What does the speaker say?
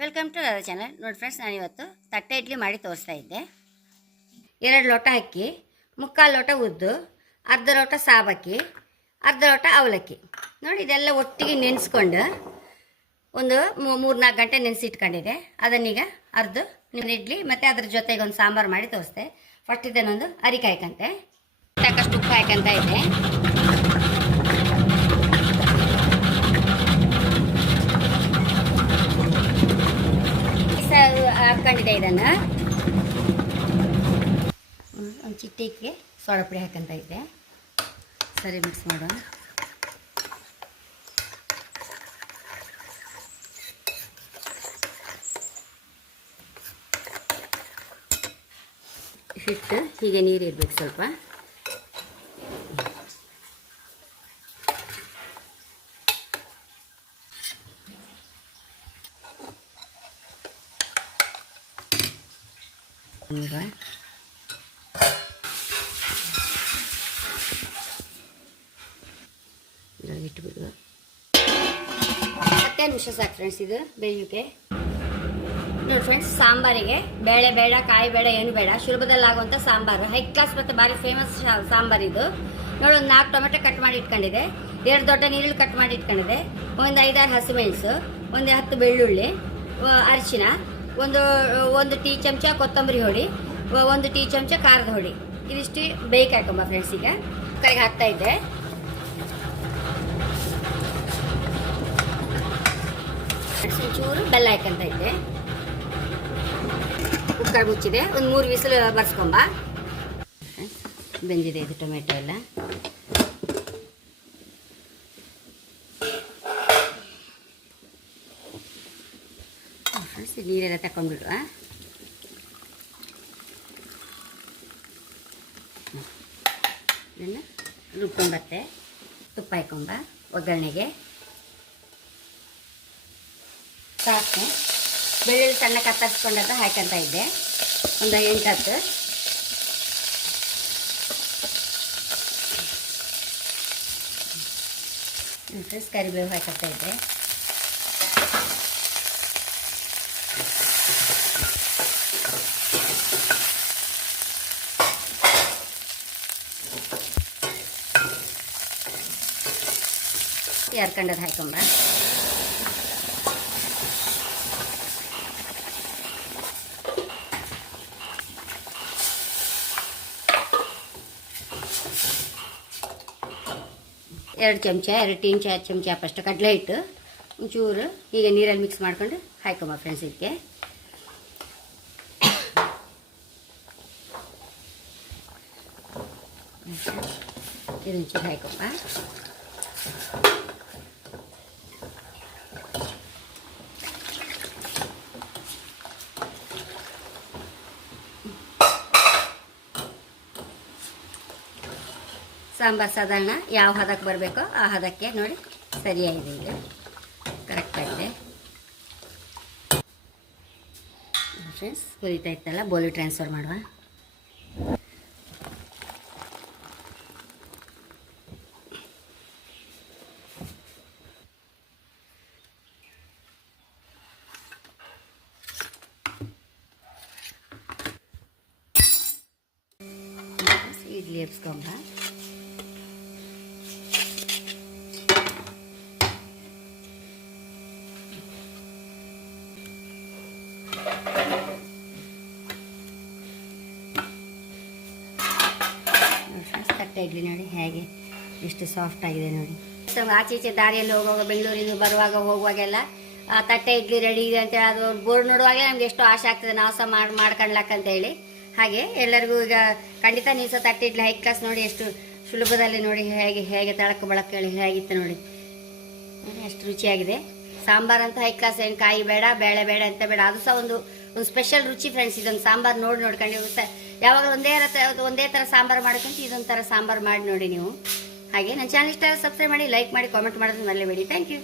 Welcome to our channel. ನೋಡಿ friends, ನಾನಿವತ್ತು ತಟ್ಟೆ ಇಡ್ಲಿ ಮಾಡಿ ತೋರಿಸ್ತಾ ಇದ್ದೆ. 2 ಲೋಟ ಅಕ್ಕಿ, 3/4 ಲೋಟ ಉದ್ದು, ಅರ್ಧ ಲೋಟ ಸಾಬಕ್ಕಿ, ಅರ್ಧ ಲೋಟ ಅವಲಕ್ಕಿ. ನೋಡಿ, ಇದೆಲ್ಲ ಒಟ್ಟಿಗೆ ನೆನೆಸ್ಕೊಂಡು ಒಂದು 3-4 ಗಂಟೆ ನೆನೆಸಿಟ್ಕೊಂಡಿದೆ. ಅದನ್ನೀಗ ಅರ್ಧ ಇಡ್ಲಿ ಮತ್ತು ಅದ್ರ ಜೊತೆಗೆ ಒಂದು ಸಾಂಬಾರು ಮಾಡಿ ತೋರಿಸ್ದೆ. ಫಸ್ಟ್ ಇದನ್ನೊಂದು ಅರಿಕಾಯ್ಕಂತೆ, ಸಾಕಷ್ಟು ಉಪ್ಪು ಹಾಕಂತ ಇದೆ. ಹಾಕೊಂಡಿದೆ. ಇದನ್ನು ಒಂದು ಚಿಟ್ಟಿಗೆ ಸೋಡಾ ಪುಡಿ ಹಾಕಂತ ಇದ್ದೆ. ಸರಿ, ಮಿಕ್ಸ್ ಮಾಡೋಣ. ಹಿಟ್ಟು ಹೀಗೆ ನೀರು ಇರಬೇಕು ಸ್ವಲ್ಪ. ಈಗ ಇಟ್ಬಿಡುವ. 10 ನಿಮಿಷ ಸಾಕು ಫ್ರೆಂಡ್ಸ್ ಇದು ಬೇಯೋಕೆ. ನೋಡಿ ಫ್ರೆಂಡ್ಸ್, ಸಾಂಬಾರಿಗೆ ಬೇಳೆ ಬೇಡ, ಕಾಯಿ ಬೇಡ, ಏನು ಬೇಡ, ಸುಲಭದಲ್ಲಿ ಆಗುವಂಥ ಸಾಂಬಾರು. ಹೈ ಕ್ಲಾಸ್ ಮತ್ತು ಭಾರಿ ಫೇಮಸ್ ಸಾಂಬಾರು ಇದು. ನೋಡಿ, ಒಂದು 4 ಟೊಮೆಟೊ ಕಟ್ ಮಾಡಿ ಇಟ್ಕೊಂಡಿದೆ, 2 ದೊಡ್ಡ ನೀರುಳ್ಳಿ ಕಟ್ ಮಾಡಿ ಇಟ್ಕೊಂಡಿದೆ, ಒಂದು 5-6 ಹಸಿಮೆಣಸು, ಒಂದು 10 ಬೆಳ್ಳುಳ್ಳಿ, ಅರಿಶಿನ, ಒಂದು ಟೀ ಚಮಚ ಕೊತ್ತಂಬರಿ ಹೊಡಿ, 1 ಟೀ ಚಮಚ ಖಾರದ ಹೊಡಿ. ಇದಿಷ್ಟು ಬೇಯ್ಕೆ ಹಾಕೊಂಬ ಫ್ರೆಂಡ್ಸ್. ಈಗ ಕೈಗೆ ಹಾಕ್ತಾ ಇದ್ದೆ. ಚೂರು ಬೆಲ್ಲ ಹಾಕಂತ ಇದ್ದೆ. ಕುಕ್ಕರ್ ಮುಚ್ಚಿದೆ, ಒಂದು 3 ವಿಸಿಲ್ ಬರ್ಸ್ಕೊಂಬ. ಬೆಂದಿದೆ ಇದು ಟೊಮೆಟೊ ಎಲ್ಲ. ನೀರೆಲ್ಲ ತಗೊಂಡ್ಬಿಡುವ. ಇದನ್ನು ರುಬ್ಕೊಂಬತ್ತೆ. ತುಪ್ಪ ಹಾಕೊಂಬ ಒಗ್ಗರಣೆಗೆ. ಸಾಕು. ಬೆಳ್ಳುಳ್ಳಿ ಸಣ್ಣ ಕತ್ತರಿಸ್ಕೊಂಡದ್ದು ಹಾಕಂತ ಇದ್ದೆ, ಒಂದು 8-10. ಫ್ರೆಂಡ್ಸ್, ಕರಿಬೇವು ಹಾಕಂತ ಇದ್ದೆ. ಹರ್ಕೊಂಡದ್ದು ಹಾಕೊಂಬ. ಎರಡು ಚಮಚ, 2 ಟೀ ಚಮಚ ಅಪ್ಪಷ್ಟು ಕಡಲೆ ಹಿಟ್ಟು, ಒಂಚೂರು ಹೀಗೆ ನೀರಲ್ಲಿ ಮಿಕ್ಸ್ ಮಾಡ್ಕೊಂಡು ಹಾಕೊಂಬ ಫ್ರೆಂಡ್ಸ್. ಇದಕ್ಕೆ ಇದೊಂಚೂರು ಹಾಕೊಂಬ. ಸಾಂಬಾರು ಸಾಧಾರಣ ಯಾವ ಹದಕ್ಕೆ ಬರಬೇಕೋ ಆ ಹದಕ್ಕೆ ನೋಡಿ ಸರಿಯಾಗಿದೆ. ಈಗ ಕರೆಕ್ಟಾಗಿದೆ ಫ್ರೆಂಡ್ಸ್. ಕುದೀತಾ ಇತ್ತಲ್ಲ, ಬೋಲಿ ಟ್ರಾನ್ಸ್ಫರ್ ಮಾಡುವ. ಇಡ್ಲಿ ಎಬ್ಸ್ಕೊಂಬ. ತಟ್ಟೆ ಇಡ್ಲಿ ನೋಡಿ ಹೇಗೆ ಎಷ್ಟು ಸಾಫ್ಟ್ ಆಗಿದೆ ನೋಡಿ. ಆಚೆ ಈಚೆ ದಾರಿಯಲ್ಲಿ ಹೋಗುವಾಗ, ಬೆಂಗಳೂರಿಂದ ಬರುವಾಗ ಹೋಗುವಾಗೆಲ್ಲ ತಟ್ಟೆ ಇಡ್ಲಿ ರೆಡಿ ಇದೆ ಅಂತೇಳಿ ಅದು ಬೋರ್ಡ್ ನೋಡುವಾಗಲೇ ನಮ್ಗೆ ಎಷ್ಟು ಆಸೆ ಆಗ್ತದೆ ನಾವು ಸಹ ಮಾಡ್ಕೊಳ್ಳಕ್ಕಂತ ಹೇಳಿ. ಹಾಗೆ ಎಲ್ಲರಿಗೂ ಈಗ ಖಂಡಿತ ನೀವು ಸಹ ತಟ್ಟೆ ಇಡ್ಲಿ ಹೈ ಕ್ಲಾಸ್ ನೋಡಿ, ಎಷ್ಟು ಸುಲಭದಲ್ಲಿ ನೋಡಿ ಹೇಗೆ ತಳಕು ಬಳಕ ಹೇಳಿ ಹೇಗಿತ್ತು ನೋಡಿ, ಎಷ್ಟು ರುಚಿಯಾಗಿದೆ. ಸಾಂಬಾರು ಅಂತ ಹೈ ಕ್ಲಾಸ್, ಏನು ಕಾಯಿ ಬೇಡ, ಬೇಳೆ ಬೇಡ ಅಂತ ಬೇಡ, ಅದು ಸಹ ಒಂದು ಸ್ಪೆಷಲ್ ರುಚಿ ಫ್ರೆಂಡ್ಸ್. ಇದೊಂದು ಸಾಂಬಾರು ನೋಡ್ಕೊಂಡು ಯಾವಾಗ ಒಂದೇ ಥರ ಸಾಂಬಾರು ಮಾಡ್ಕೊಂತ ಇದೊಂದು ಥರ ಸಾಂಬಾರು ಮಾಡಿ ನೋಡಿ ನೀವು. ಹಾಗೆ ನನ್ನ ಚಾನಲ್ ಇಷ್ಟ ಸಬ್ಸ್ಕ್ರೈಬ್ ಮಾಡಿ, ಲೈಕ್ ಮಾಡಿ, ಕಾಮೆಂಟ್ ಮಾಡೋದು ಮರೆಯಬೇಡಿ. Thank you.